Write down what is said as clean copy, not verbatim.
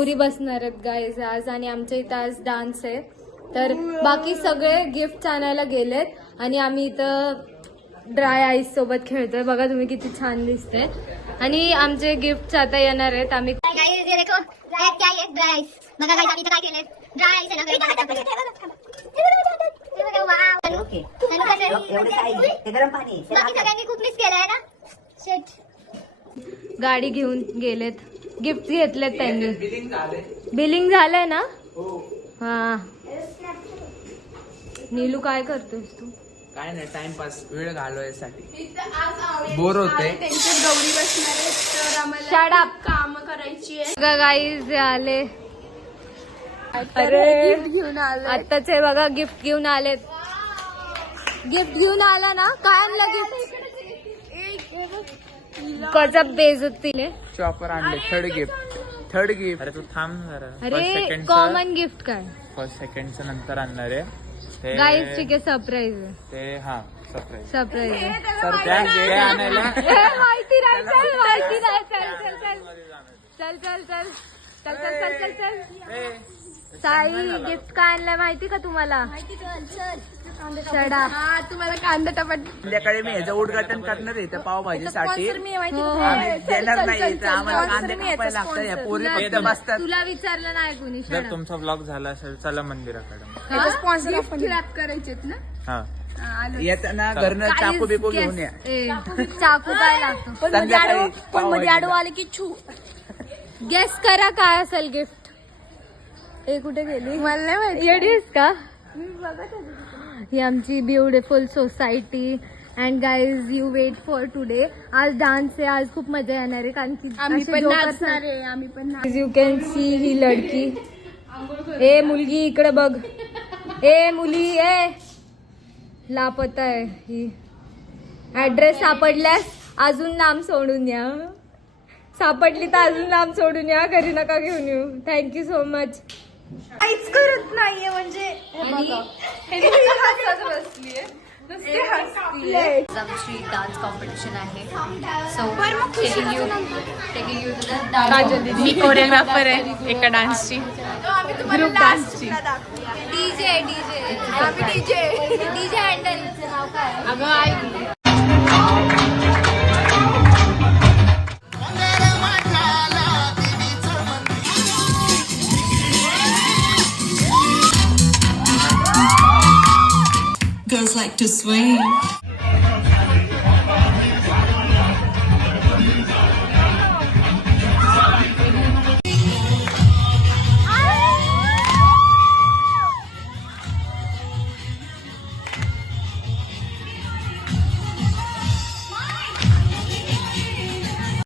गौरी बसणार आहेत गाईज आज आणि आमच्या इथं आज डान्स आहे. तर बाकी सगळे गिफ्ट आणायला गेलेत आणि आम्ही इथं ड्राय आईस सोबत खेळतोय. बघा तुम्ही किती छान दिसते. आणि आमचे गिफ्ट आता येणार आहेत. आम्ही गाडी घेऊन गेलेत. गिफ्ट घेतलेत त्यांनी. बिलिंग झालंय ना. हा नीलू काय करतोस तू? काय नाही, टाइमपास, वेळ घालवायसाठी. बोर होते. गौरी बसणार आहेत तर आम्हाला Shut up. काम करायची आहे. बघा गाईज आले. अरे आत्ताचे बघा गिफ्ट घेऊन आलेत. गिफ्ट घेऊन आला ना. काय आणलं गिफ्ट? गजब बेइज्जतीले. चॉपर आणले. Third gift. अरे तू थांब जरा. अरे कॉमन गिफ्ट काय? फर्स्ट सेकंडचं नंतर आणणार आहे गाईज ठीक आहे. सरप्राईज आहे. ते. हा सरप्राईज. सरप्राईज आहे. तर ते आणायला माहिती नाही. चल माहिती नाही. चल चल चल चल चल चल चल चल चल. साई गिफ्ट काय आणलंय माहिती का तुम्हाला? तुम्हाला कांदा टमाटर संध्याकाळी मी ह्याचं उद्घाटन करणार आहे त्या पावभाजीसाठी. हो. देणार नाही तर आम्हाला कांदे कापायला लागतात. या पोरी फक्त बसतात. तुला विचारलं नाही कोणी. जर तुमचा ब्लॉग झाला असेल चला मंदिराकडे. स्पॉन्सर रॅप करायचे ना. हा येताना घरनं चाकू बिकू घेऊन या. चाकू काय लागतो? पण मध्ये आडू आले की छू. गेस करा काय असेल गिफ्ट. हे कुठे गेली? मला नाही माहिती. येडीस का? ही आमची beautiful society. And guys you wait for today. आज डान्स आहे. आज खूप मजा येणार आहे कारण की आम्ही पण नाचणार आहे. आम्ही पण यू कॅन सी ही लडकी. ए मुलगी इकडे बघ. ए मुली ए लापता आहे ही. ऍड्रेस सापडल्यास अजून नाम सोडून या. सापडली तर अजून नाम सोडून या. घरी नका घेऊन येऊ. Thank you so much. काहीच करत नाहीये म्हणजे आमची डान्स कॉम्पिटिशन आहे. सो मी कोरिओग्राफर आहे एका डान्सची. ग्रुप डान्सची. डीजे हँडलचं नाव काय? अगं Girls like to swing.